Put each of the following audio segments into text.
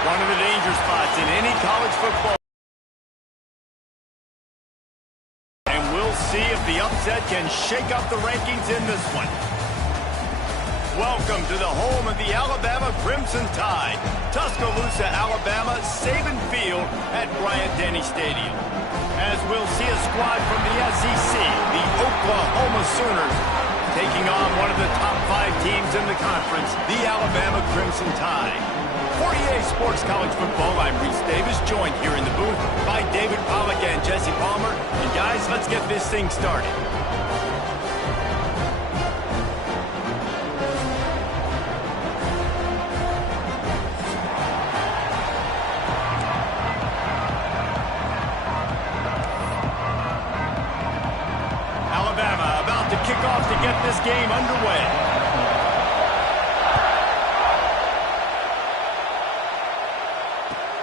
One of the danger spots in any college football. And we'll see if the upset can shake up the rankings in this one. Welcome to the home of the Alabama Crimson Tide. Tuscaloosa, Alabama, Saban Field at Bryant-Denny Stadium. As we'll see a squad from the SEC, the Oklahoma Sooners, taking on one of the top 5 teams in the conference, the Alabama Crimson Tide. For EA Sports College Football, I'm Reese Davis, joined here in the booth by David Pollack and Jesse Palmer. And guys, let's get this thing started. Alabama about to kick off to get this game underway.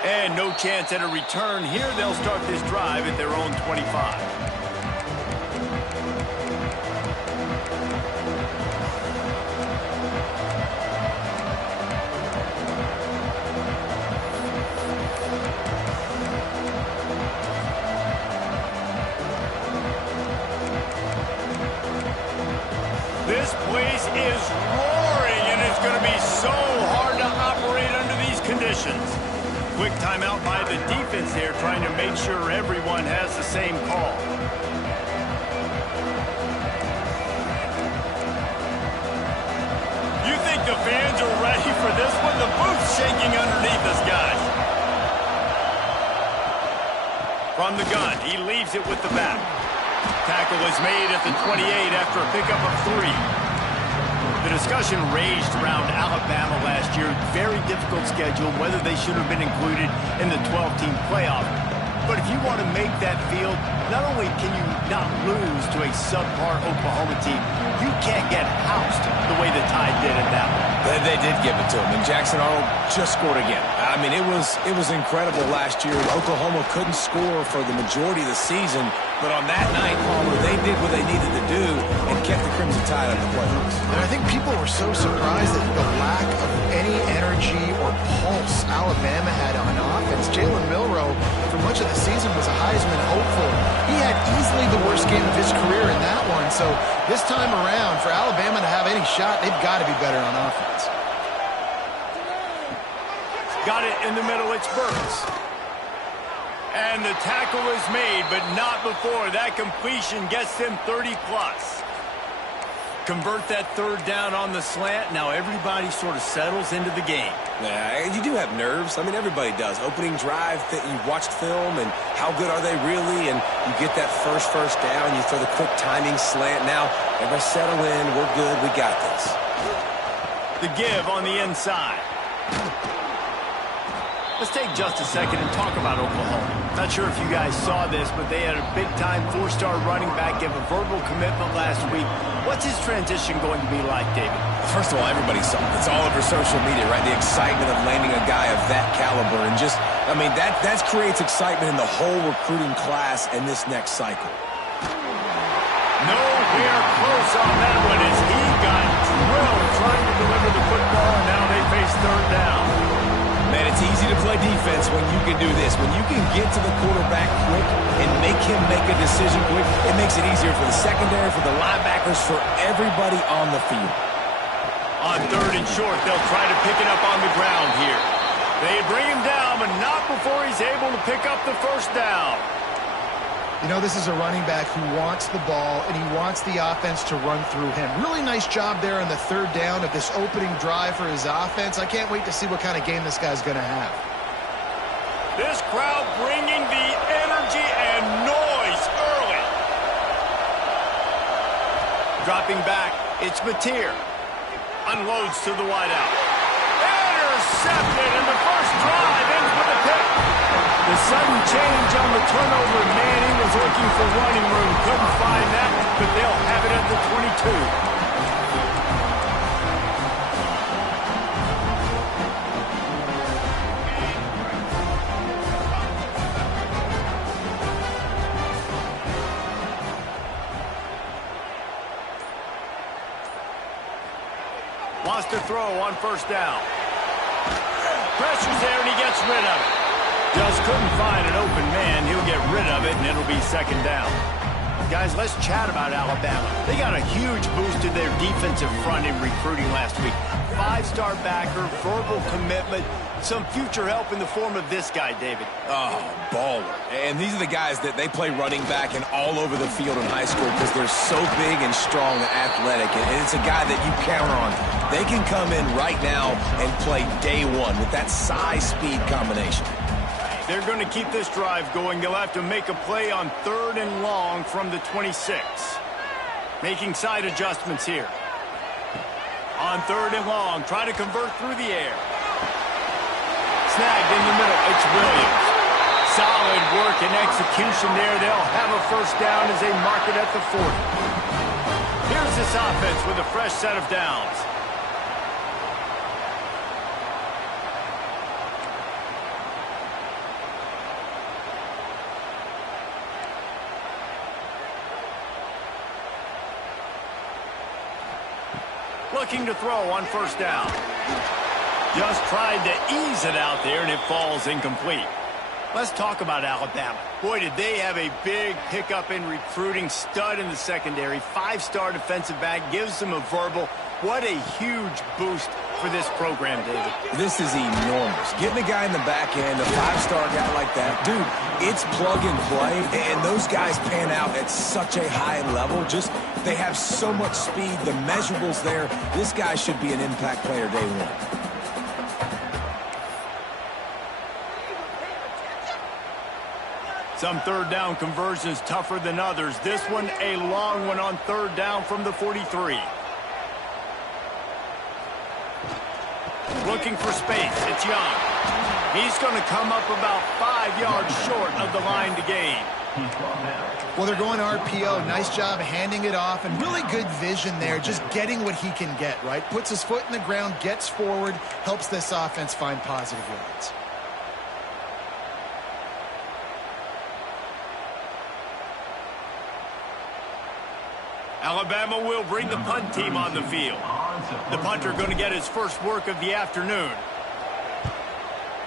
And no chance at a return here. They'll start this drive at their own 25. This place is roaring, and it's going to be so hard to operate under these conditions. Quick timeout by the defense here, trying to make sure everyone has the same call. You think the fans are ready for this one? The booth's shaking underneath us, guys. From the gun, he leaves it with the back. Tackle is made at the 28 after a pickup of 3. The discussion raged around Alabama last year. Very difficult schedule, whether they should have been included in the 12-team playoff. But if you want to make that field, not only can you not lose to a subpar Oklahoma team, you can't get housed the way the Tide did at that one. They did give it to him, and Jackson Arnold just scored again. I mean, it was incredible last year. Oklahoma couldn't score for the majority of the season, but on that night, Palmer, they did what they needed to do and kept the Crimson Tide out of the playoffs. And I think people were so surprised at the lack of any energy or pulse Alabama had on offense. Jalen Milroe, for much of the season, was a Heisman hopeful. He had easily the worst game of his career in that one. So this time around, for Alabama to have any shot, they've got to be better on offense. Got it in the middle, it's Burks. And the tackle is made, but not before that completion gets them 30-plus. Convert that third down on the slant. Now everybody sort of settles into the game. Yeah, you do have nerves. I mean, everybody does. Opening drive, you've watched film, and how good are they really? And you get that first down, you throw the quick timing slant. Now, everybody settle in. We're good. We got this. The give on the inside. Let's take just a second and talk about Oklahoma. Not sure if you guys saw this, but they had a big-time 4-star running back give a verbal commitment last week. What's his transition going to be like, David? First of all, everybody saw it. It's all over social media, right? The excitement of landing a guy of that caliber. And just, I mean, that creates excitement in the whole recruiting class in this next cycle. Nowhere close on that one as he got drilled trying to deliver the football, and now they face third down. Man, it's easy to play defense when you can do this. When you can get to the quarterback quick and make him make a decision quick, it makes it easier for the secondary, for the linebackers, for everybody on the field. On third and short, they'll try to pick it up on the ground here. They bring him down, but not before he's able to pick up the first down. You know, this is a running back who wants the ball, and he wants the offense to run through him. Really nice job there on the third down of this opening drive for his offense. I can't wait to see what kind of game this guy's going to have. This crowd bringing the energy and noise early. Dropping back, it's Mateer. Unloads to the wideout. Intercepted, and the first drive ends with a pick. The sudden change on the turnover, Manning was looking for running room. Couldn't find that, but they'll have it at the 22. Wants to throw on first down. Pressure's there, and he gets rid of it. Just couldn't find an open man. He'll get rid of it, and it'll be second down. Guys, let's chat about Alabama. They got a huge boost to their defensive front in recruiting last week. 5-star backer, verbal commitment, some future help in the form of this guy, David. Oh, baller. And these are the guys that they play running back and all over the field in high school because they're so big and strong and athletic. And it's a guy that you count on. They can come in right now and play day one with that size-speed combination. They're going to keep this drive going. They'll have to make a play on 3rd and long from the 26. Making side adjustments here. On 3rd and long, try to convert through the air. Snagged in the middle. It's Williams. Solid work and execution there. They'll have a first down as they mark it at the 40. Here's this offense with a fresh set of downs. Looking to throw on first down. Just tried to ease it out there, and it falls incomplete. Let's talk about Alabama. Boy, did they have a big pickup in recruiting. Stud in the secondary. 5-star defensive back. Gives them a verbal. What a huge boost for this program, David. This is enormous. Getting a guy in the back end, a 5-star guy like that, dude, it's plug and play, and those guys pan out at such a high level. Just, they have so much speed, the measurables there. This guy should be an impact player day one. Some 3rd down conversions tougher than others. This one, a long one on 3rd down from the 43. Looking for space. It's Young. He's going to come up about 5 yards short of the line to gain. Well, they're going RPO. Nice job handing it off, and really good vision there, just getting what he can get, right? Puts his foot in the ground, gets forward, helps this offense find positive yards. Alabama will bring the punt team on the field. The punter going to get his first work of the afternoon.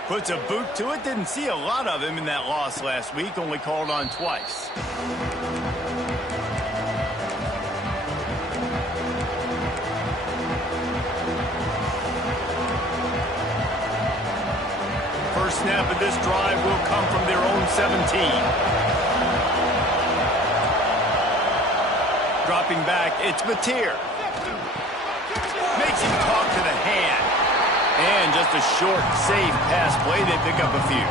Puts a boot to it. Didn't see a lot of him in that loss last week. Only called on twice. First snap of this drive will come from their own 17. Dropping back, it's Mateer. Makes him talk to the hand. And just a short, safe pass play. They pick up a few.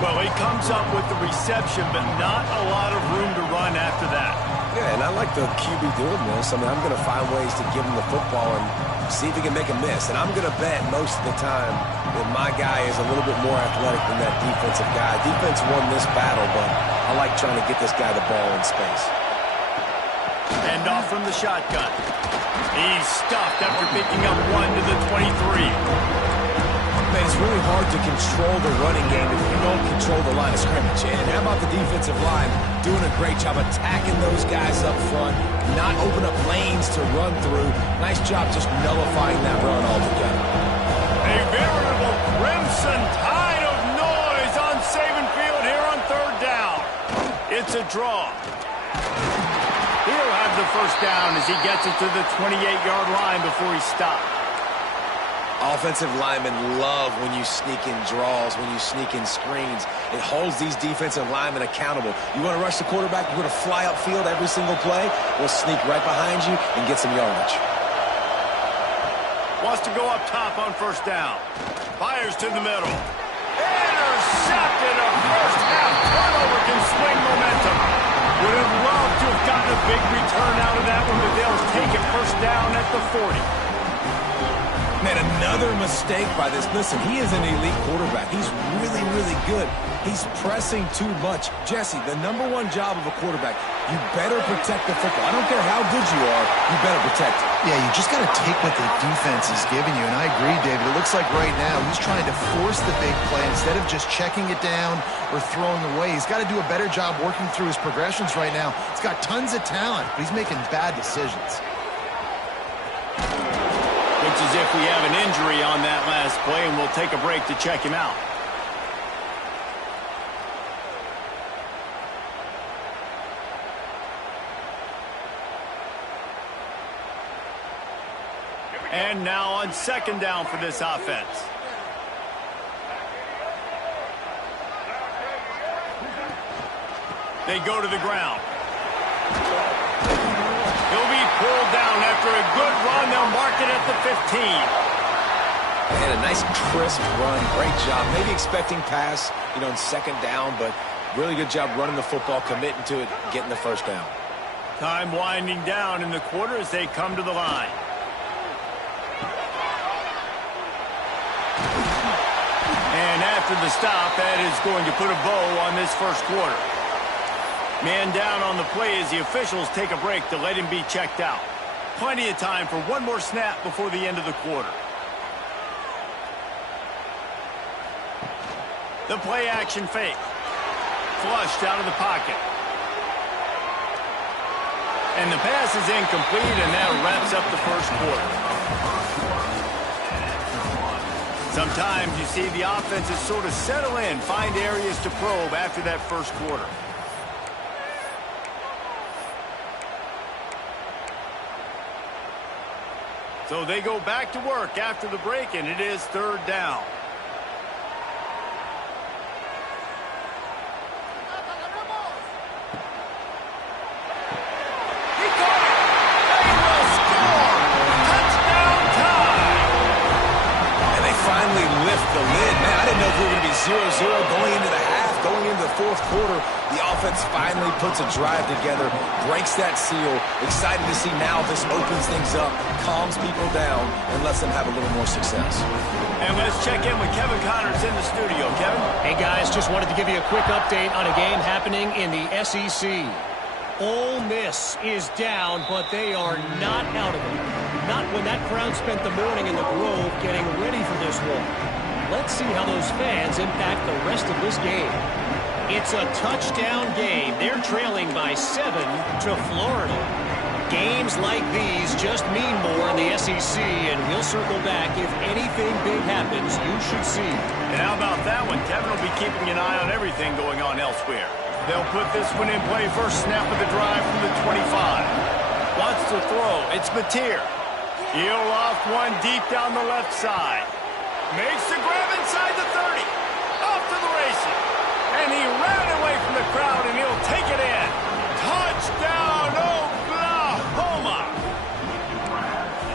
Well, he comes up with the reception, but not a lot of room to run after that. Yeah, and I like the QB doing this. I mean, I'm going to find ways to give him the football and see if he can make a miss. And I'm going to bet most of the time that my guy is a little bit more athletic than that defensive guy. Defense won this battle, but I like trying to get this guy the ball in space. Hand off from the shotgun. He's stuffed after picking up 1 to the 23. Man, it's really hard to control the running game if you don't control the line of scrimmage. And how about the defensive line doing a great job attacking those guys up front, not open up lanes to run through. Nice job just nullifying that run altogether. A veritable crimson tide of noise on Saban Field here on 3rd down. It's a draw. He'll have the first down as he gets it to the 28-yard line before he stopped. Offensive linemen love when you sneak in draws, when you sneak in screens. It holds these defensive linemen accountable. You want to rush the quarterback, you want to fly upfield every single play, we'll sneak right behind you and get some yardage. Wants to go up top on first down. Fires to the middle. Intercepted. A first half turnover can swing momentum. Would have loved to have gotten a big return out of that one, but they'll take it first down at the 40. Man, another mistake by this. Listen, he is an elite quarterback. He's really, really good. He's pressing too much. Jesse, the #1 job of a quarterback, you better protect the football. I don't care how good you are, you better protect it. Yeah, you just got to take what the defense is giving you, and I agree, David. It looks like right now he's trying to force the big play instead of just checking it down or throwing away. He's got to do a better job working through his progressions right now. He's got tons of talent, but he's making bad decisions. The Looks as if we have an injury on that last play, and we'll take a break to check him out. And now on second down for this offense. They go to the ground. He'll be pulled down after a good run. They'll mark it at the 15. They had a nice crisp run. Great job. Maybe expecting pass, in second down, but really good job running the football, committing to it, getting the first down. Time winding down in the quarter as they come to the line. And after the stop, that is going to put a bow on this first quarter. Man down on the play as the officials take a break to let him be checked out. Plenty of time for one more snap before the end of the quarter. The play action fake. Flushed out of the pocket. And the pass is incomplete, and that wraps up the first quarter. Sometimes you see the offenses sort of settle in, find areas to probe after that first quarter. So they go back to work after the break, and it is third down. He caught it. They will score. Touchdown time. And they finally lift the lid. Man, I didn't know if we were going to be 0-0 going into the half, going into the fourth quarter. The offense finally puts a drive together, breaks that seal. Excited to see now this opens things up, calms people down, and lets them have a little more success. And let's check in with Kevin Connors in the studio. Kevin? Hey, guys, just wanted to give you a quick update on a game happening in the SEC. Ole Miss is down, but they are not out of it. Not when that crowd spent the morning in the Grove getting ready for this one. Let's see how those fans impact the rest of this game. It's a touchdown game. They're trailing by 7 to Florida. Games like these just mean more in the SEC, and we'll circle back if anything big happens. You should see. And how about that one? Kevin will be keeping an eye on everything going on elsewhere. They'll put this one in play. First snap of the drive from the 25. Wants to throw. It's Mateer. He'll off one deep down the left side. Makes the grab inside the 30. Off to the races. And he ran away from the crowd, and he'll take it in. Touchdown, Oklahoma!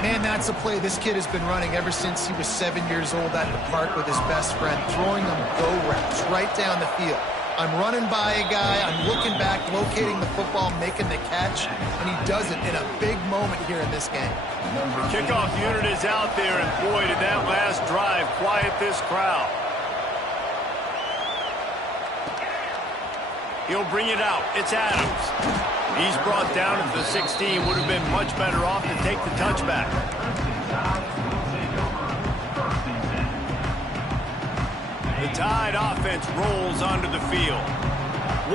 Man, that's a play this kid has been running ever since he was 7 years old out in the park with his best friend, throwing them go routes right down the field. I'm running by a guy, I'm looking back, locating the football, making the catch, and he does it in a big moment here in this game. The kickoff unit is out there, and boy, did that last drive quiet this crowd. He'll bring it out. It's Adams. He's brought down at the 16. Would have been much better off to take the touchback. The Tide offense rolls onto the field.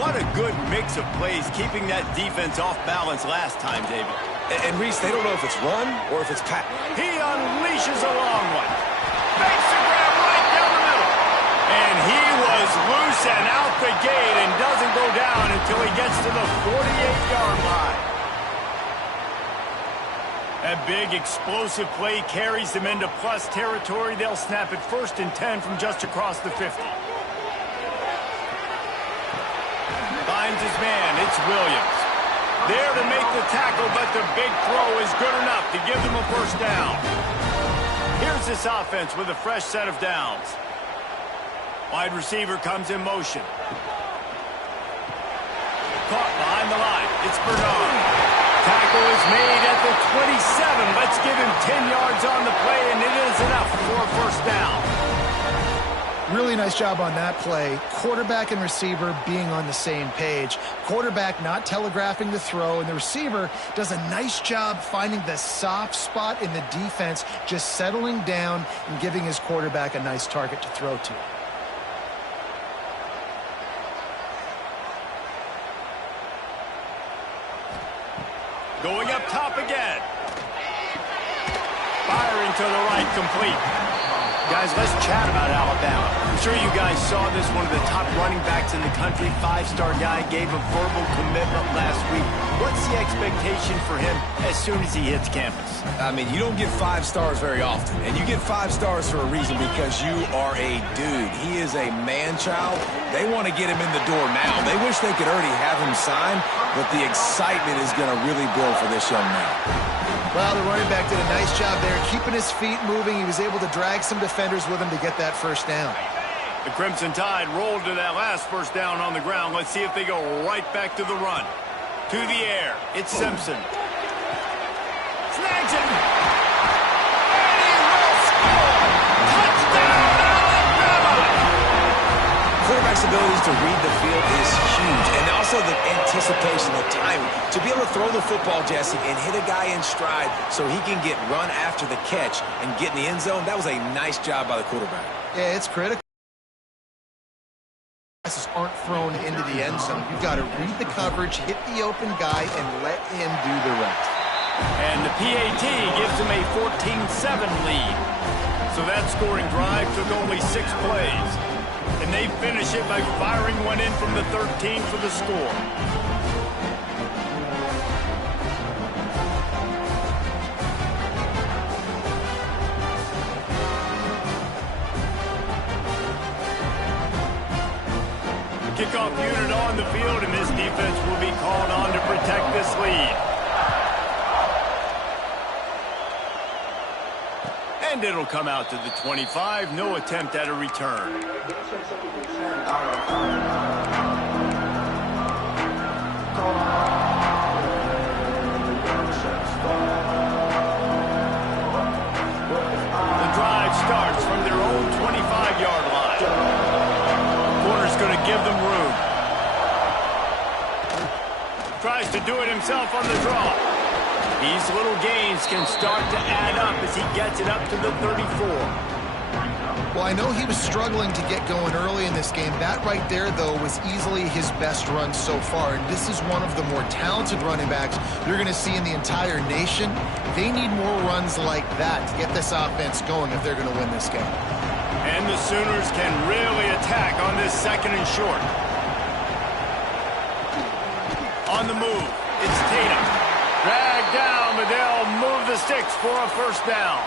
What a good mix of plays, keeping that defense off balance last time, David. And Reese, they don't know if it's run or if it's pass. He unleashes a long one. Makes the grab right down the middle. And he was loose and out the gate and doesn't go down until he gets to the 48-yard line. That big explosive play carries them into plus territory. They'll snap it 1st and 10 from just across the 50. Finds his man. It's Williams. There to make the tackle, but the big throw is good enough to give them a first down. Here's this offense with a fresh set of downs. Wide receiver comes in motion. Caught behind the line. It's Bernard. Tackle is made at the 27. Let's give him 10 yards on the play, and it is enough for a first down. Really nice job on that play. Quarterback and receiver being on the same page. Quarterback not telegraphing the throw, and the receiver does a nice job finding the soft spot in the defense, just settling down and giving his quarterback a nice target to throw to. Going up top again. Firing to the right, complete. Guys, let's chat about Alabama. I'm sure you guys saw this. One of the top running backs in the country, five-star guy, gave a verbal commitment last week. What's the expectation for him as soon as he hits campus? I mean, you don't get 5 stars very often, and you get 5 stars for a reason, because you are a dude. He is a man-child. They want to get him in the door now. They wish they could already have him signed, but the excitement is going to really build for this young man. Well, the running back did a nice job there, keeping his feet moving. He was able to drag some defenders with him to get that first down. The Crimson Tide rolled to that last first down on the ground. Let's see if they go right back to the run. To the air, it's Simpson. Snags him. And he will score. Touchdown, Alabama! Quarterback's abilities to read the field is huge, and also the anticipation, the timing. To be able to throw the football, Jesse, and hit a guy in stride so he can get run after the catch and get in the end zone, that was a nice job by the quarterback. Yeah, it's critical. Passes aren't thrown into the end zone. You've got to read the coverage, hit the open guy, and let him do the rest. And the PAT gives them a 14-7 lead. So that scoring drive took only 6 plays. And they finish it by firing one in from the 13 for the score. Kickoff unit on the field, and this defense will be called on to protect this lead. And it'll come out to the 25. No attempt at a return. The drive starts from their own 25-yard line. Corner's going to give them room. Tries to do it himself on the draw. These little gains can start to add up as he gets it up to the 34. Well, I know he was struggling to get going early in this game. That right there, though, was easily his best run so far. And this is one of the more talented running backs you're going to see in the entire nation. They need more runs like that to get this offense going if they're going to win this game. And the Sooners can really attack on this second and short. On the move, it's Tatum. Dragged down, but they'll move the sticks for a first down.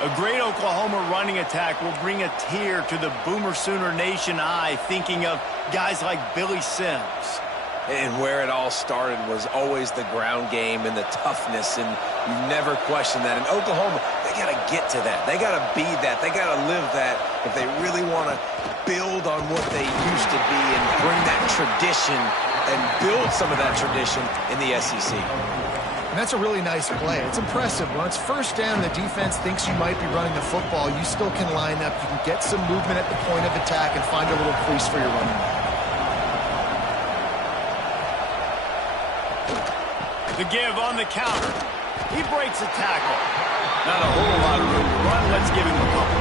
A great Oklahoma running attack will bring a tear to the Boomer Sooner Nation eye, thinking of guys like Billy Sims. And where it all started was always the ground game and the toughness, and you never question that. In Oklahoma, they got to get to that. They got to be that. They got to live that if they really want to build on what they used to be and bring that tradition and build some of that tradition in the SEC. And that's a really nice play. It's impressive. When it's first down, the defense thinks you might be running the football. You still can line up. You can get some movement at the point of attack and find a little crease for your running back. The give on the counter. He breaks a tackle. Not a whole lot of room to run. Let's give him a couple.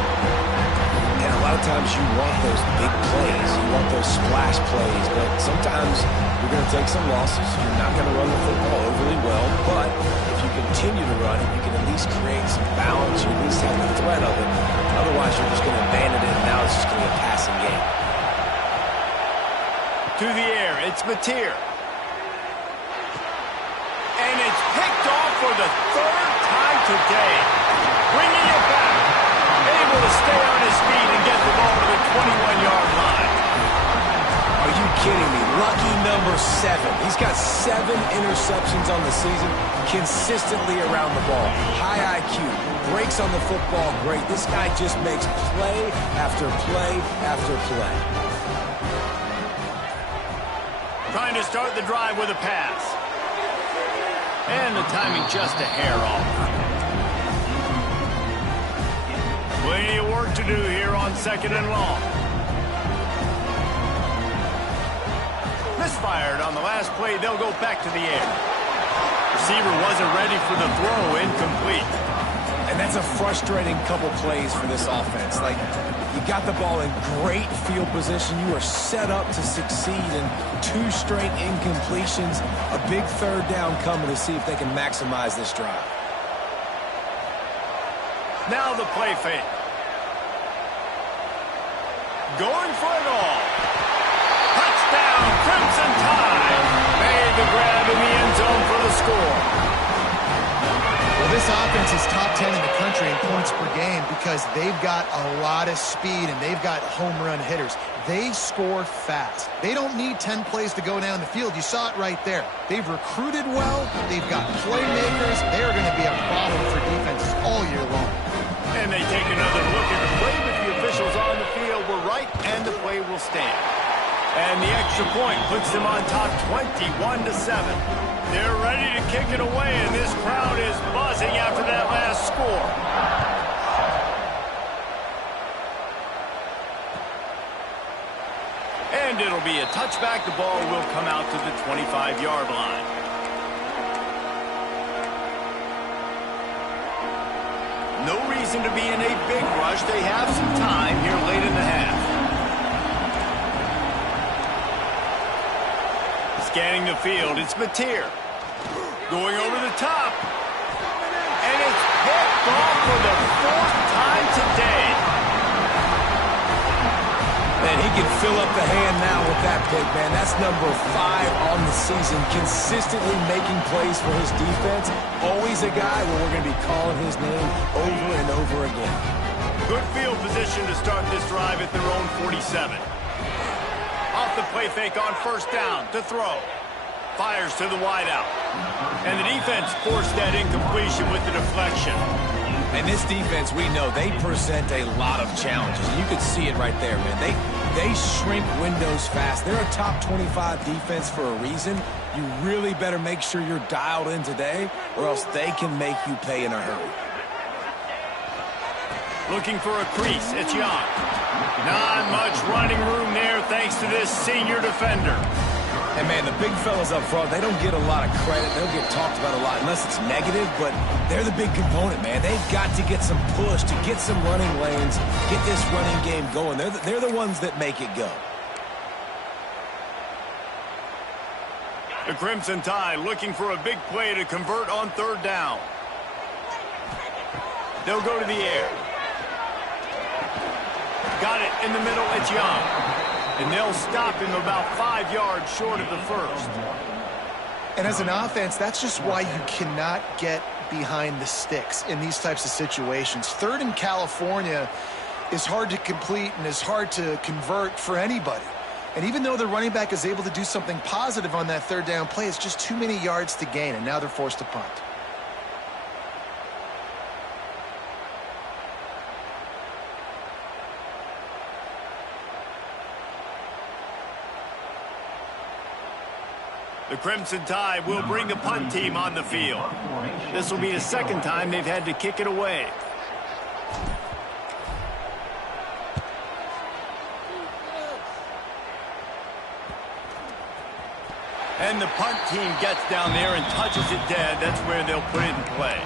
And a lot of times you want those big plays. You want those splash plays. But sometimes you're going to take some losses. You're not going to run the football overly well. But if you continue to run it, you can at least create some balance. You at least have the threat of it. Otherwise, you're just going to abandon it, and now it's just going to be a passing game. To the air, it's Mateer. And it's picked off for the third time today. Bringing it back. Able to stay on his feet and get the ball to the 21-yard line. Are you kidding me? Lucky number 7. He's got 7 interceptions on the season, consistently around the ball. High IQ, breaks on the football great. This guy just makes play after play after play. Trying to start the drive with a pass. And the timing just a hair off. Plenty of work to do here on second and long. Misfired on the last play. They'll go back to the air. Receiver wasn't ready for the throw. Incomplete. And that's a frustrating couple plays for this offense. Like, you got the ball in great field position. You are set up to succeed, and 2 straight incompletions. A big third down coming to see if they can maximize this drive. Now the play fake. Going for it all. Touchdown, Crimson Tide. Made the grab in the end zone for the score. Well, this offense is top 10 in the country in points per game because they've got a lot of speed and they've got home run hitters. They score fast. They don't need 10 plays to go down the field. You saw it right there. They've recruited well. They've got playmakers. They're going to be a problem for defenses all year long. And they take another look at the play, but the officials on the field were right, and the play will stand. And the extra point puts them on top 21-7. They're ready to kick it away, and this crowd is buzzing after that last score. And it'll be a touchback. The ball will come out to the 25-yard line. No reason to be in a big rush. They have some time here late in the half. Scanning the field, it's Mateer. Going over the top. And it's picked off for the fourth time today. Man, he can fill up the hand now with that pick, man. That's number 5 on the season. Consistently making plays for his defense. Always a guy where we're going to be calling his name over and over again. Good field position to start this drive at their own 47. Off the play fake on first down to throw. Fires to the wideout. And the defense forced that incompletion with the deflection. And this defense, we know, they present a lot of challenges. You could see it right there, man. They shrink windows fast. They're a top 25 defense for a reason. You really better make sure you're dialed in today, or else they can make you pay in a hurry. Looking for a crease. It's Young. Not much running room there thanks to this senior defender. And, man, the big fellas up front, they don't get a lot of credit. They don't get talked about a lot unless it's negative, but they're the big component, man. They've got to get some push, to get some running lanes, get this running game going. They're the ones that make it go. The Crimson Tide looking for a big play to convert on third down. They'll go to the air. Got it in the middle. It's Young. And they'll stop him about 5 yards short of the first. And as an offense, that's just why you cannot get behind the sticks in these types of situations. Third in California is hard to complete and is hard to convert for anybody. And even though the running back is able to do something positive on that third down play, it's just too many yards to gain, and now they're forced to punt. The Crimson Tide will bring the punt team on the field. This will be the second time they've had to kick it away. And the punt team gets down there and touches it dead. That's where they'll put it in play.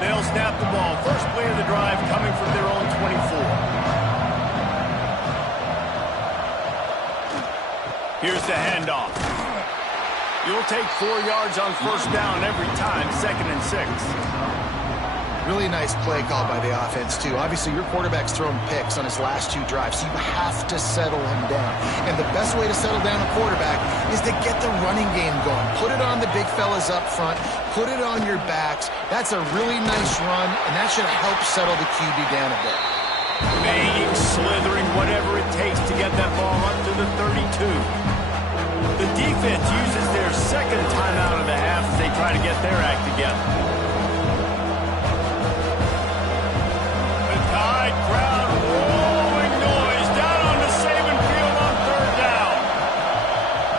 They'll snap the ball. First play of the drive coming from their own 24. Here's the handoff. You'll take 4 yards on first down every time, 2nd and 6. Really nice play call by the offense, too. Obviously, your quarterback's thrown picks on his last 2 drives, so you have to settle him down. And the best way to settle down a quarterback is to get the running game going. Put it on the big fellas up front. Put it on your backs. That's a really nice run, and that should help settle the QB down a bit. Banging, slithering, whatever it takes to get that ball up to the 32. The defense uses their second timeout of the half as they try to get their act together. Crowd rolling noise down on the Saban field on third down.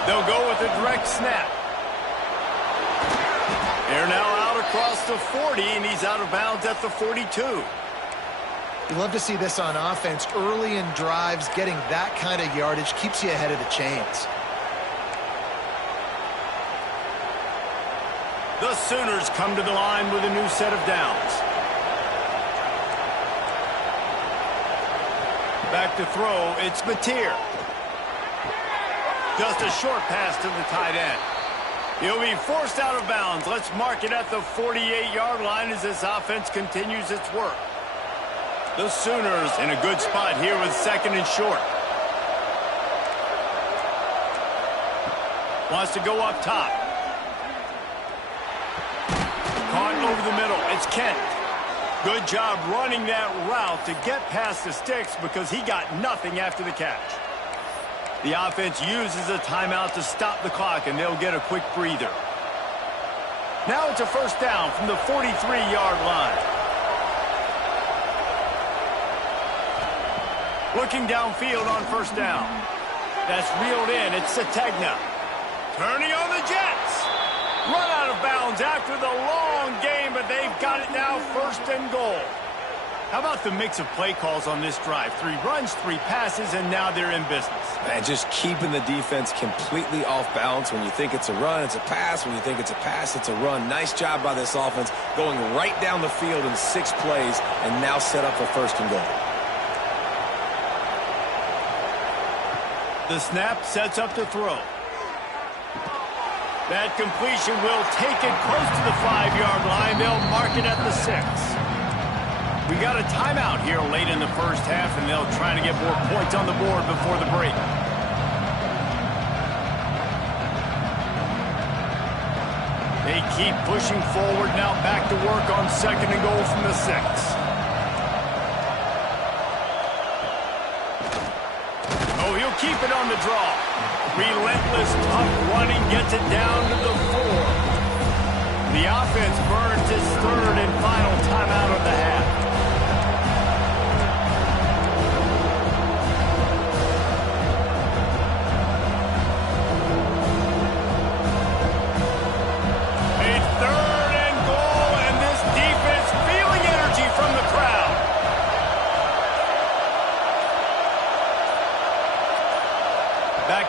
They'll go with a direct snap. They're now out across the 40, and he's out of bounds at the 42. You love to see this on offense. Early in drives, getting that kind of yardage keeps you ahead of the chains. The Sooners come to the line with a new set of downs. Back to throw, it's Mateer. Just a short pass to the tight end. He'll be forced out of bounds. Let's mark it at the 48-yard line as this offense continues its work. The Sooners in a good spot here with second and short. Wants to go up top. Caught over the middle. It's Kent. Good job running that route to get past the sticks because he got nothing after the catch. The offense uses a timeout to stop the clock, and they'll get a quick breather. Now it's a first down from the 43-yard line. Looking downfield on first down. That's reeled in. It's Sategna. Turning on the Jets. Run out of bounds after the long game, but they've got it now first and goal. How about the mix of play calls on this drive? 3 runs, 3 passes, and now they're in business. Man, just keeping the defense completely off balance. When you think it's a run, it's a pass. When you think it's a pass, it's a run. Nice job by this offense going right down the field in 6 plays and now set up for first and goal. The snap sets up to throw. That completion will take it close to the 5-yard line. They'll mark it at the 6. We got a timeout here late in the first half, and they'll try to get more points on the board before the break. They keep pushing forward now, back to work on second and goal from the 6. Oh, he'll keep it on the draw. Relentless, tough running gets it down to the 4. The offense burns its third and final timeout of the half.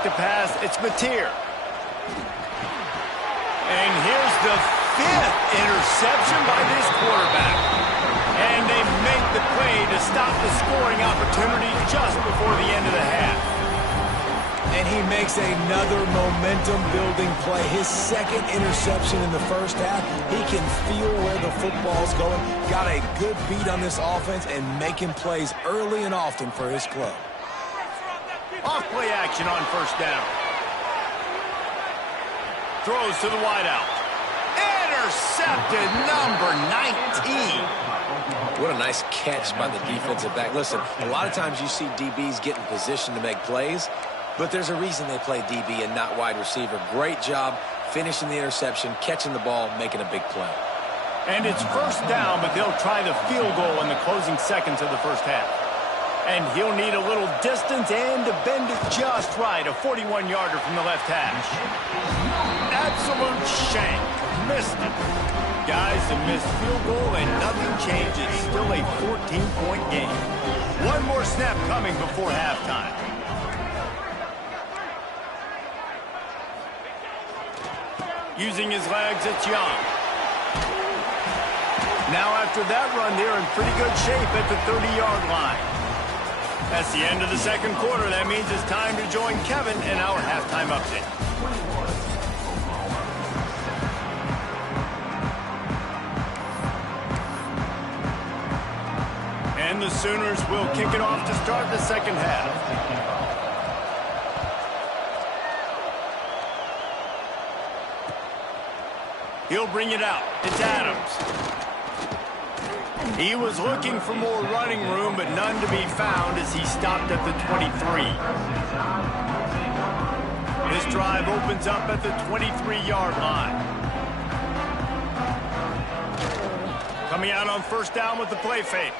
To pass, it's Mateer. And here's the 5th interception by this quarterback. And they make the play to stop the scoring opportunity just before the end of the half. And he makes another momentum-building play. His 2nd interception in the first half. He can feel where the football's going. Got a good beat on this offense and making plays early and often for his club. Off-play action on first down. Throws to the wideout. Intercepted, number 19. What a nice catch by the defensive back. Listen, a lot of times you see DBs get in position to make plays, but there's a reason they play DB and not wide receiver. Great job finishing the interception, catching the ball, making a big play. And it's first down, but they'll try the field goal in the closing seconds of the first half. And he'll need a little distance and to bend it just right. A 41-yarder from the left hash. Absolute shank. Missed it. Guys, a missed field goal and nothing changes. Still a 14-point game. One more snap coming before halftime. Using his legs, it's Young. Now after that run, they're in pretty good shape at the 30-yard line. That's the end of the second quarter. That means it's time to join Kevin in our halftime update. And the Sooners will kick it off to start the second half. He'll bring it out. It's Adams. He was looking for more running room, but none to be found as he stopped at the 23. This drive opens up at the 23-yard line. Coming out on first down with the play fake.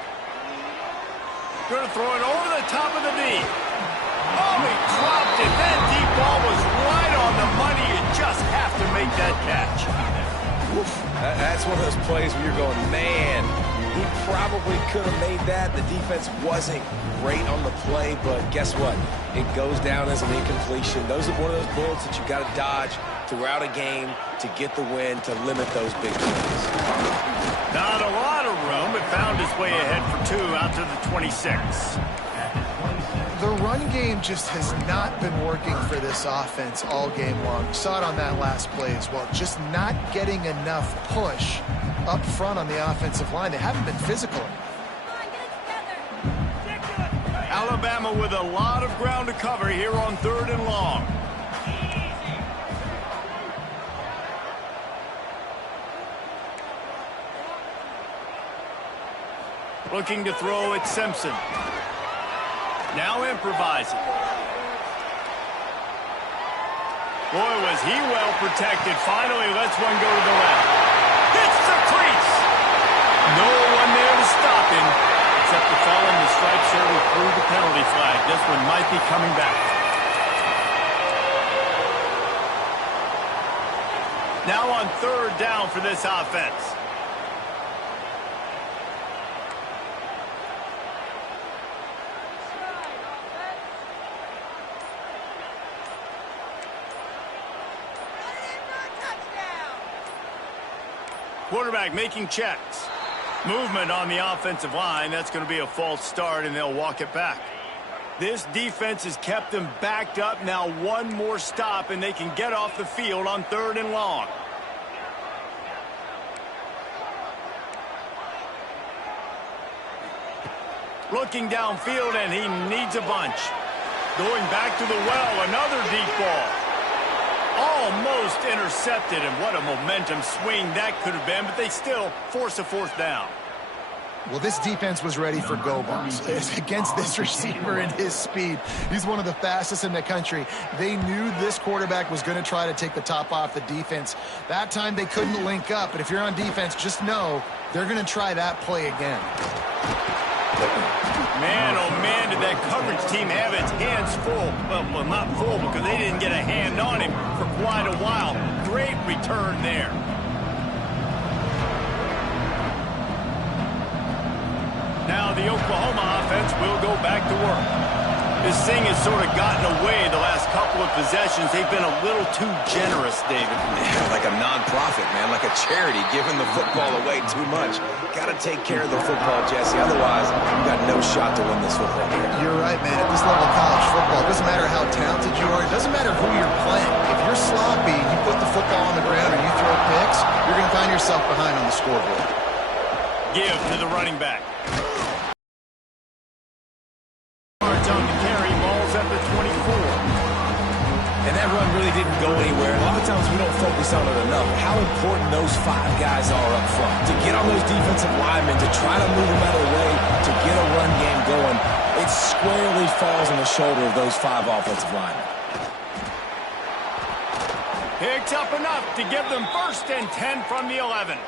Going to throw it over the top of the knee. Oh, he dropped it. That deep ball was right on the money. You just have to make that catch. That's one of those plays where you're going, man, he probably could have made that. The defense wasn't great on the play, but guess what? It goes down as an incompletion. Those are one of those bullets that you've got to dodge throughout a game to get the win, to limit those big plays. Not a lot of room, but found his way ahead for 2 out to the 26. The run game just has not been working for this offense all game long. Saw it on that last play as well. Just not getting enough push up front on the offensive line. They haven't been physical. Alabama with a lot of ground to cover here on 3rd and long. Looking to throw at Simpson. Now improvising. Boy, was he well protected. Finally lets one go to the left. Hits the crease. No one there to stop him, except the fellow in the stripes early threw the penalty flag. This one might be coming back. Now on 3rd down for this offense. Quarterback making checks. Movement on the offensive line. That's going to be a false start, and they'll walk it back. This defense has kept them backed up. Now one more stop, and they can get off the field on 3rd and long. Looking downfield, and he needs a bunch. Going back to the well, another deep ball. Almost intercepted, and what a momentum swing that could have been, but they still force a 4th down. Well, this defense was ready for go balls against this receiver and his speed. He's one of the fastest in the country. They knew this quarterback was going to try to take the top off the defense. That time they couldn't link up, but if you're on defense, just know they're going to try that play again. Man, oh man, did that coverage team have its hands full. Well, not full because they didn't get a hand on him for quite a while. Great return there. Now the Oklahoma offense will go back to work. This thing has sort of gotten away the last couple of possessions. They've been a little too generous, David. Yeah, like a non-profit, man, like a charity, giving the football away too much. Got to take care of the football, Jesse. Otherwise, you got no shot to win this football game. You're right, man. At this level of college football, it doesn't matter how talented you are. It doesn't matter who you're playing. If you're sloppy, you put the football on the ground or you throw picks, you're going to find yourself behind on the scoreboard. Give to the running back. On the carry, ball's at the 24. And that run really didn't go anywhere. A lot of times we don't focus on it enough. How important those 5 guys are up front. To get on those defensive linemen, to try to move them out of the way, to get a run game going, it squarely falls on the shoulder of those 5 offensive linemen. Picks up enough to give them 1st and 10 from the 11.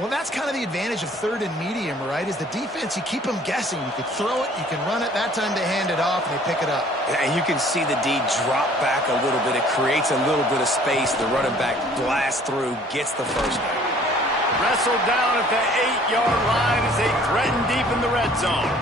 Well, that's kind of the advantage of 3rd and medium, right? Is the defense, you keep them guessing. You can throw it, you can run it. That time they hand it off and they pick it up. And you can see the D drop back a little bit. It creates a little bit of space. The running back blasts through, gets the 1st down. Wrestled down at the 8-yard line as they threaten deep in the red zone.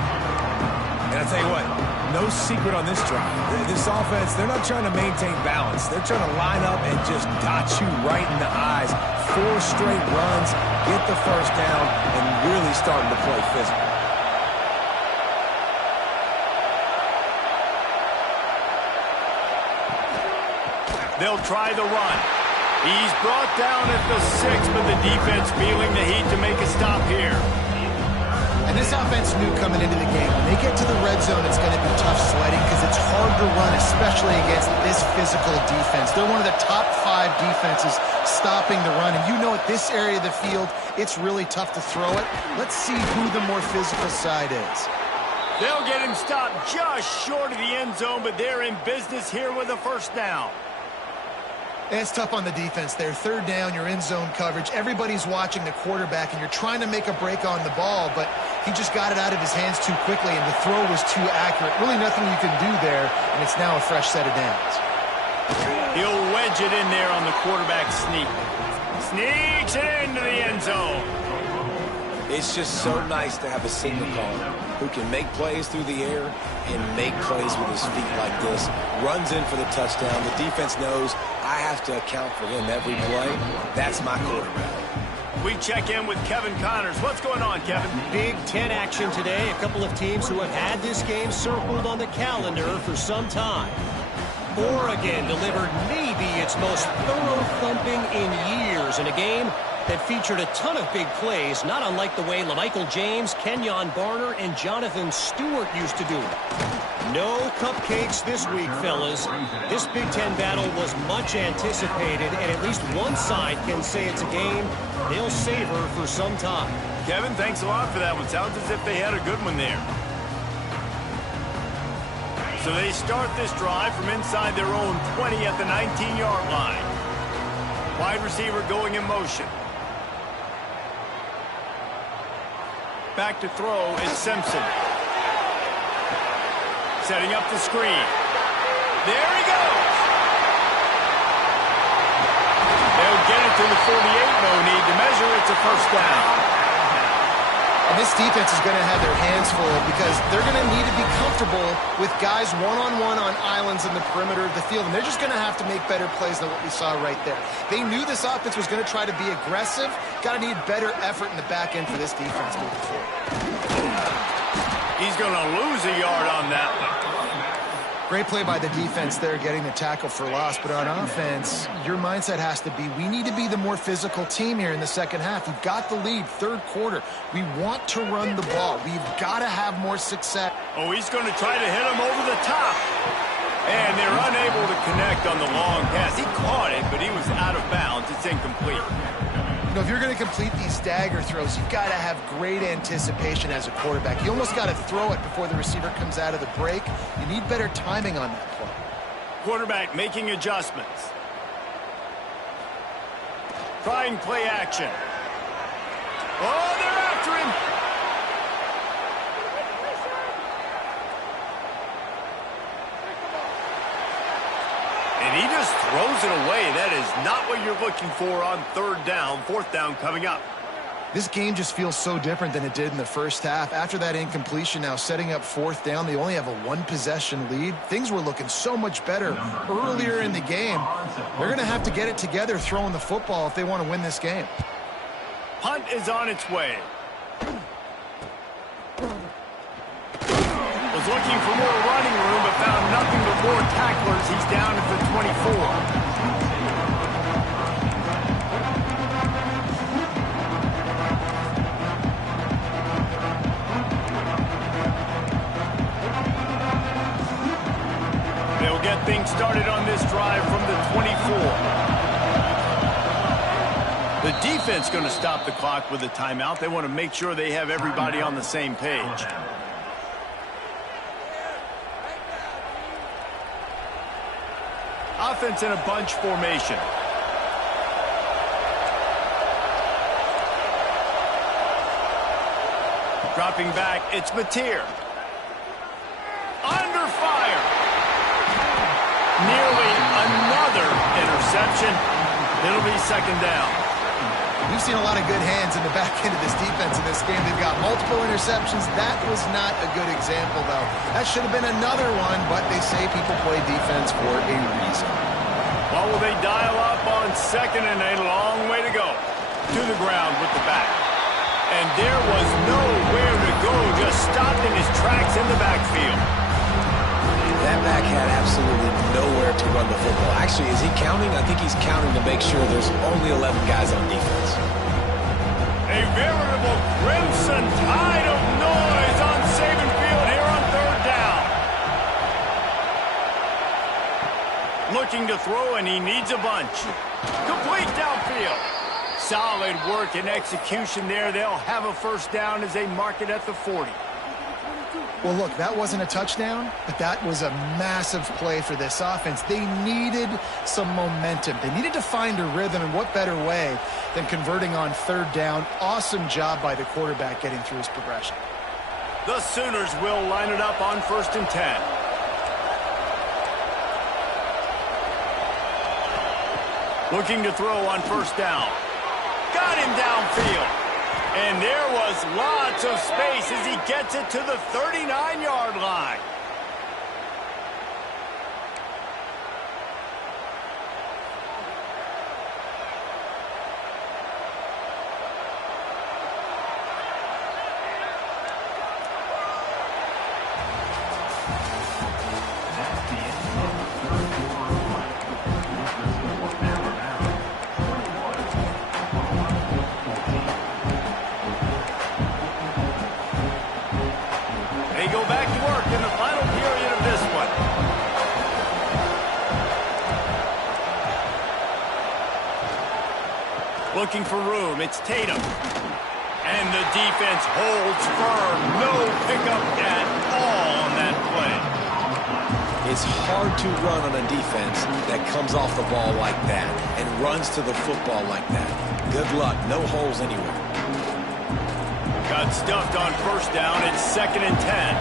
And I'll tell you what, no secret on this drive. This offense, they're not trying to maintain balance. They're trying to line up and just dot you right in the eyes. 4 straight runs, get the 1st down, and really starting to play physical. They'll try the run. He's brought down at the 6, but the defense feeling the heat to make a stop here. And this offense knew coming into the game, when they get to the red zone, it's going to be tough sledding because it's hard to run, especially against this physical defense. They're one of the top 5 defenses stopping the run. And you know at this area of the field, it's really tough to throw it. Let's see who the more physical side is. They'll get him stopped just short of the end zone, but they're in business here with a 1st down. It's tough on the defense there. 3rd down, you're in zone coverage. Everybody's watching the quarterback, and you're trying to make a break on the ball, but he just got it out of his hands too quickly, and the throw was too accurate. Really nothing you can do there, and it's now a fresh set of downs. He'll wedge it in there on the quarterback sneak. Sneaks it into the end zone. It's just so nice to have a signal caller who can make plays through the air and make plays with his feet like this. Runs in for the touchdown. The defense knows I have to account for him every play. That's my quarterback. We check in with Kevin Connors. What's going on, Kevin? Big Ten action today. A couple of teams who have had this game circled on the calendar for some time. Oregon delivered maybe its most thorough thumping in years in a game that featured a ton of big plays, not unlike the way LaMichael James, Kenyon Barner, and Jonathan Stewart used to do it. No cupcakes this week, fellas. This Big Ten battle was much anticipated, and at least one side can say it's a game they'll savor for some time. Kevin, thanks a lot for that one. Sounds as if they had a good one there. So they start this drive from inside their own 20 at the 19-yard line. Wide receiver going in motion. Back to throw is Simpson. Setting up the screen. There he goes. They'll get it to the 48. No need to measure. It's a first down. And this defense is going to have their hands full because they're going to need to be comfortable with guys one-on-one on islands in the perimeter of the field. And they're just going to have to make better plays than what we saw right there. They knew this offense was going to try to be aggressive. Got to need better effort in the back end for this defense moving forward. He's going to lose a yard on that one. Great play by the defense there, getting the tackle for loss. But on offense, your mindset has to be, we need to be the more physical team here in the second half. We've got the lead, third quarter. We want to run the ball. We've got to have more success. Oh, he's going to try to hit him over the top. And they're unable to connect on the long pass. He caught it, but he was out of bounds. It's incomplete. You know, if you're going to complete these stagger throws, you've got to have great anticipation as a quarterback. You almost got to throw it before the receiver comes out of the break. You need better timing on that play. Quarterback making adjustments. Trying play action. Oh, they're after him. And he just throws it away. That is not what you're looking for on third down. Fourth down coming up. This game just feels so different than it did in the first half. After that incompletion, now setting up fourth down, they only have a one-possession lead. Things were looking so much better earlier in the game. They're going to have to get it together throwing the football if they want to win this game. Punt is on its way. Was looking for more running room, but found nothing but more tacklers. He's down at the 24. They'll get things started on this drive from the 24. The defense going to stop the clock with a timeout. They want to make sure they have everybody on the same page. Offense in a bunch formation. Dropping back, it's Mateer. Under fire. Nearly another interception. It'll be second down. We've seen a lot of good hands in the back end of this defense in this game. They've got multiple interceptions. That was not a good example, though. That should have been another one, but they say people play defense for a reason. Well, will they dial up on second and a long way to go? To the ground with the back. And there was nowhere to go, just stopped in his tracks in the backfield. That back had absolutely nowhere to run the football. Actually, is he counting? I think he's counting to make sure there's only 11 guys on defense. A veritable crimson tide of noise on Saban Field here on third down. Looking to throw, and he needs a bunch. Complete downfield. Solid work and execution there. They'll have a first down as they mark it at the 40. Well, look, that wasn't a touchdown, but that was a massive play for this offense. They needed some momentum. They needed to find a rhythm, and what better way than converting on third down. Awesome job by the quarterback getting through his progression. The Sooners will line it up on 1st and 10. Looking to throw on first down. Got him downfield. And there was lots of space as he gets it to the 39-yard line. Looking for room, it's Tatum. And the defense holds firm. No pickup at all on that play. It's hard to run on a defense that comes off the ball like that and runs to the football like that. Good luck. No holes anywhere. Got stuffed on first down. It's 2nd and 10.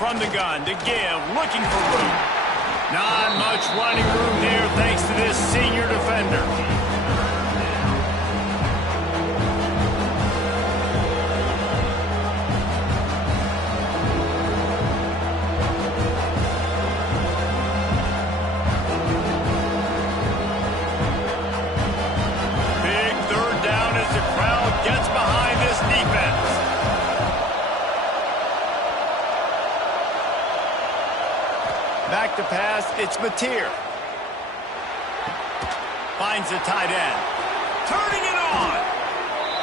From the gun to give, looking for room. Not much running room here thanks to this senior defender. Big 3rd down as the crowd gets behind this defense. Back to pass, it's Mateer. Finds the tight end. Turning it on.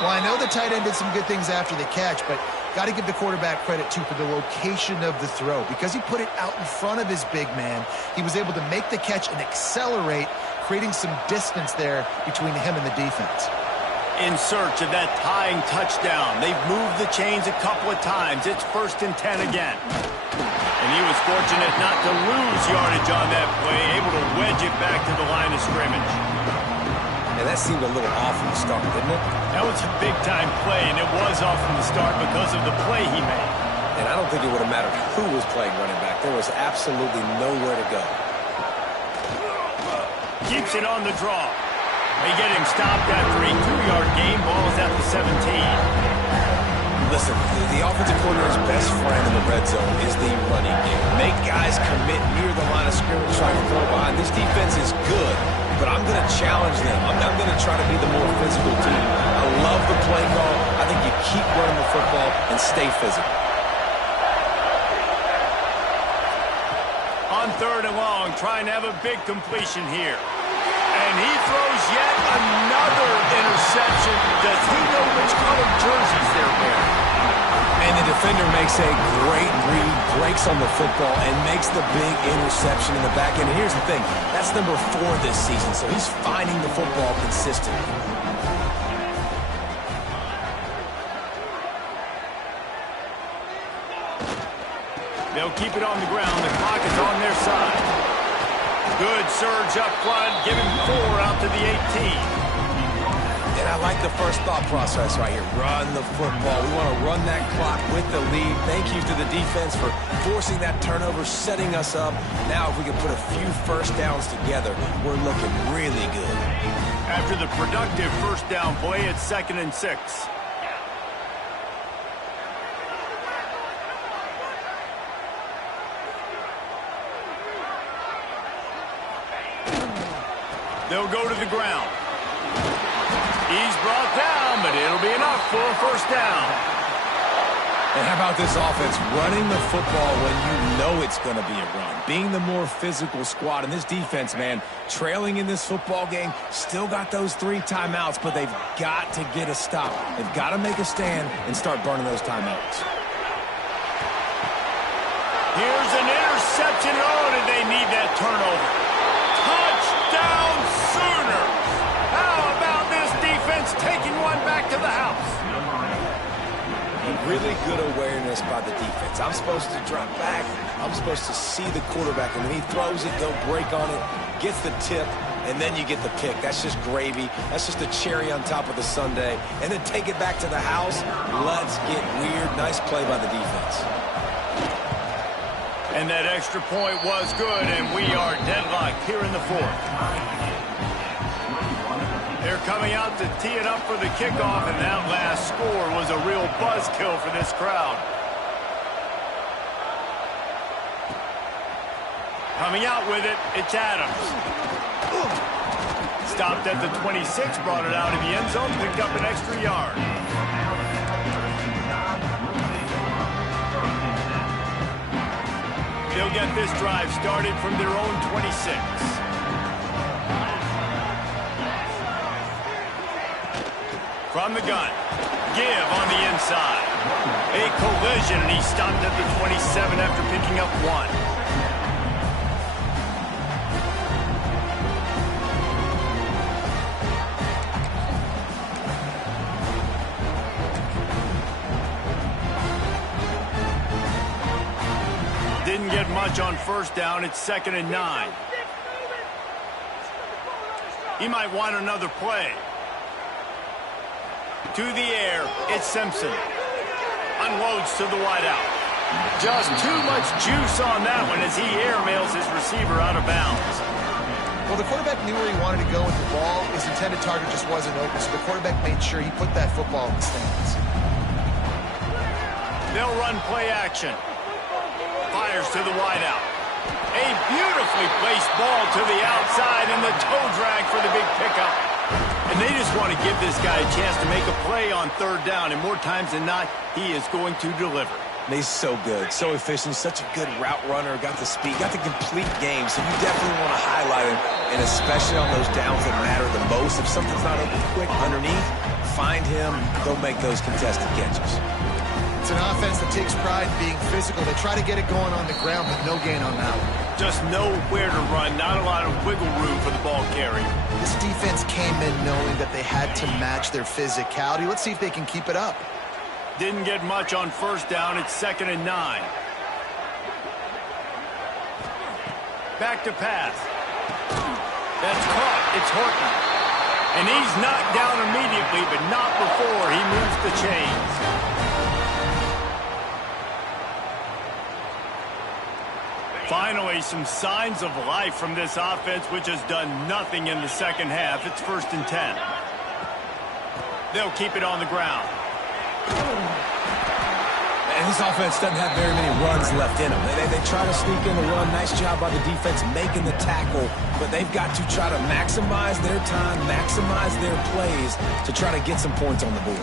Well, I know the tight end did some good things after the catch, but got to give the quarterback credit, too, for the location of the throw. Because he put it out in front of his big man, he was able to make the catch and accelerate, creating some distance there between him and the defense. In search of that tying touchdown. They've moved the chains a couple of times. It's 1st and 10 again. And he was fortunate not to lose yardage on that play, able to wedge it back to the line of scrimmage. And that seemed a little off from the start, didn't it? That was a big-time play, and it was off from the start because of the play he made. And I don't think it would have mattered who was playing running back. There was absolutely nowhere to go. Keeps it on the draw. They get him stopped after a 2-yard gain. Ball is at the 17. Listen, the offensive coordinator's best friend in the red zone is the running game. Make guys commit near the line of scrimmage, trying to throw behind. This defense is good, but I'm going to challenge them. I'm going to try to be the more physical team. I love the play call. I think you keep running the football and stay physical. On 3rd and long, trying to have a big completion here. And he throws yet another interception. Does he know which color jerseys they're wearing? And the defender makes a great read, breaks on the football, and makes the big interception in the back end. And here's the thing, that's number 4 this season, so he's finding the football consistently. They'll keep it on the ground. The clock is on their side. Good surge up front, giving 4 out to the 18. And I like the first thought process right here. Run the football. We want to run that clock with the lead. Thank you to the defense for forcing that turnover, setting us up. Now if we can put a few first downs together, we're looking really good. After the productive first down play, it's 2nd and 6. They'll go to the ground. He's brought down, but it'll be enough for a first down. And how about this offense running the football when you know it's going to be a run? Being the more physical squad. And this defense, man, trailing in this football game, still got those 3 timeouts, but they've got to get a stop. They've got to make a stand and start burning those timeouts. Here's an interception. Oh, did they need that turnover? Touchdown Sooners! How about this defense taking one back to the house? Really good awareness by the defense. I'm supposed to drop back. I'm supposed to see the quarterback, and when he throws it, they'll break on it, gets the tip, and then you get the pick. That's just gravy. That's just a cherry on top of the sundae. And then take it back to the house. Let's get weird. Nice play by the defense. And that extra point was good, and we are deadlocked here in the 4th. They're coming out to tee it up for the kickoff, and that last score was a real buzzkill for this crowd. Coming out with it, it's Adams. Stopped at the 26, brought it out of the end zone, picked up an extra yard. They'll get this drive started from their own 26. From the gun, give on the inside. A collision, and he stopped at the 27 after picking up 1. much on first down. It's 2nd and 9. He might want another play. To the air, it's Simpson. Unloads to the wideout. Just too much juice on that one as he airmails his receiver out of bounds. Well, the quarterback knew where he wanted to go with the ball. His intended target just wasn't open, so the quarterback made sure he put that football in the stands. They'll run play action. Fires to the wideout. A beautifully placed ball to the outside and the toe drag for the big pickup. And they just want to give this guy a chance to make a play on third down, and more times than not, he is going to deliver. He's so good, so efficient, such a good route runner, got the speed, got the complete game, so you definitely want to highlight him, and especially on those downs that matter the most. If something's not open quick underneath, find him, they'll make those contested catches. It's an offense that takes pride in being physical. They try to get it going on the ground, but no gain on that one. Just nowhere to run, not a lot of wiggle room for the ball carrier. This defense came in knowing that they had to match their physicality. Let's see if they can keep it up. Didn't get much on first down. It's 2nd and 9. Back to pass. That's caught. It's Horton. And he's knocked down immediately, but not before he moves the chains. Finally, some signs of life from this offense, which has done nothing in the second half. It's 1st and 10. They'll keep it on the ground. And this offense doesn't have very many runs left in them. They try to sneak in the run. Nice job by the defense making the tackle, but they've got to try to maximize their time, maximize their plays to try to get some points on the board.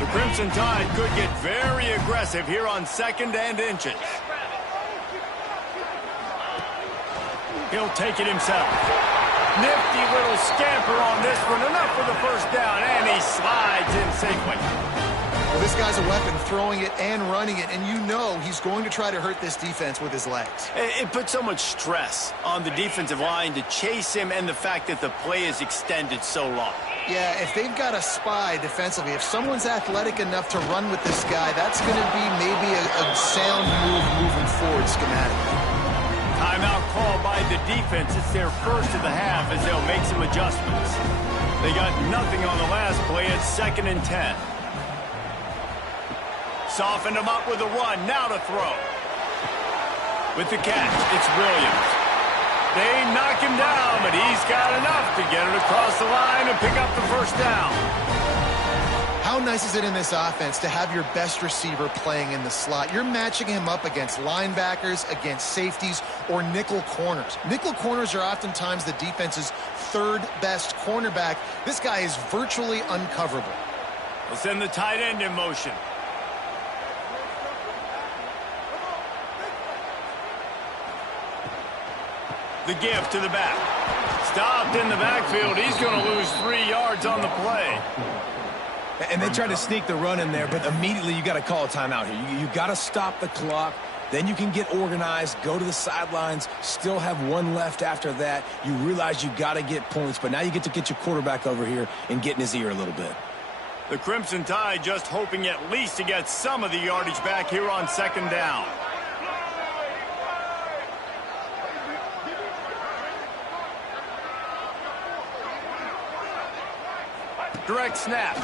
The Crimson Tide could get very aggressive here on 2nd and inches. He'll take it himself. Nifty little scamper on this one. Enough for the first down, and he slides in safely. Well, this guy's a weapon, throwing it and running it, and you know he's going to try to hurt this defense with his legs. It puts so much stress on the defensive line to chase him, and the fact that the play is extended so long. Yeah, if they've got a spy defensively, if someone's athletic enough to run with this guy, that's going to be maybe a sound move moving forward schematically. Timeout call by the defense. It's their first of the half as they'll make some adjustments. They got nothing on the last play. It's 2nd and 10. Softened him up with a run. Now to throw. With the catch, it's Williams. They knock him down, but he's got enough to get it across the line and pick up the first down. How nice is it in this offense to have your best receiver playing in the slot? You're matching him up against linebackers, against safeties, or nickel corners. Nickel corners are oftentimes the defense's third best cornerback. This guy is virtually uncoverable. We'll send the tight end in motion. The give to the back. Stopped in the backfield. He's going to lose 3 yards on the play. And they try to sneak the run in there, but immediately you got to call a timeout here. You got to stop the clock. Then you can get organized, go to the sidelines, still have one left after that. You realize you got to get points, but now you get to get your quarterback over here and get in his ear a little bit. The Crimson Tide just hoping at least to get some of the yardage back here on 2nd down. Direct snap.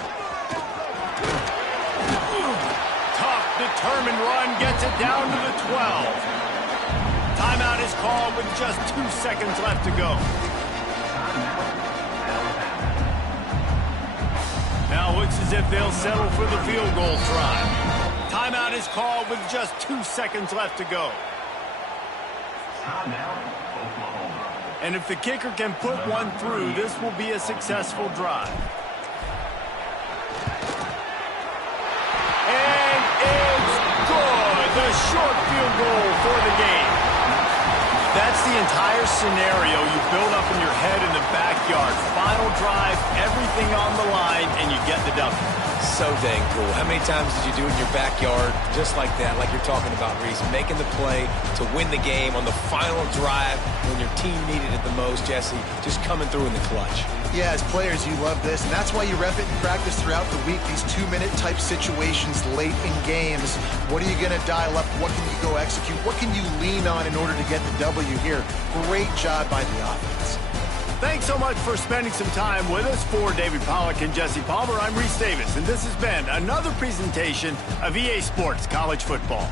Tough, determined run gets it down to the 12. Timeout is called with just 2 seconds left to go. Now looks as if they'll settle for the field goal try. Timeout is called with just 2 seconds left to go. And if the kicker can put one through, this will be a successful drive. And it's good. The short field goal for the game. That's the entire scenario you build up in your head in the backyard. Final drive, everything on the line, and you get the W. So dang cool. How many times did you do in your backyard just like that, like you're talking about, Reese, making the play to win the game on the final drive when your team needed it the most, Jesse, just coming through in the clutch. Yeah, as players, you love this, and that's why you rep it in practice throughout the week, these 2-minute type situations late in games. What are you going to dial up? What can you go execute? What can you lean on in order to get the W here? Great job by the offense. Thanks so much for spending some time with us. For David Pollack and Jesse Palmer, I'm Reese Davis, and this has been another presentation of EA Sports College Football.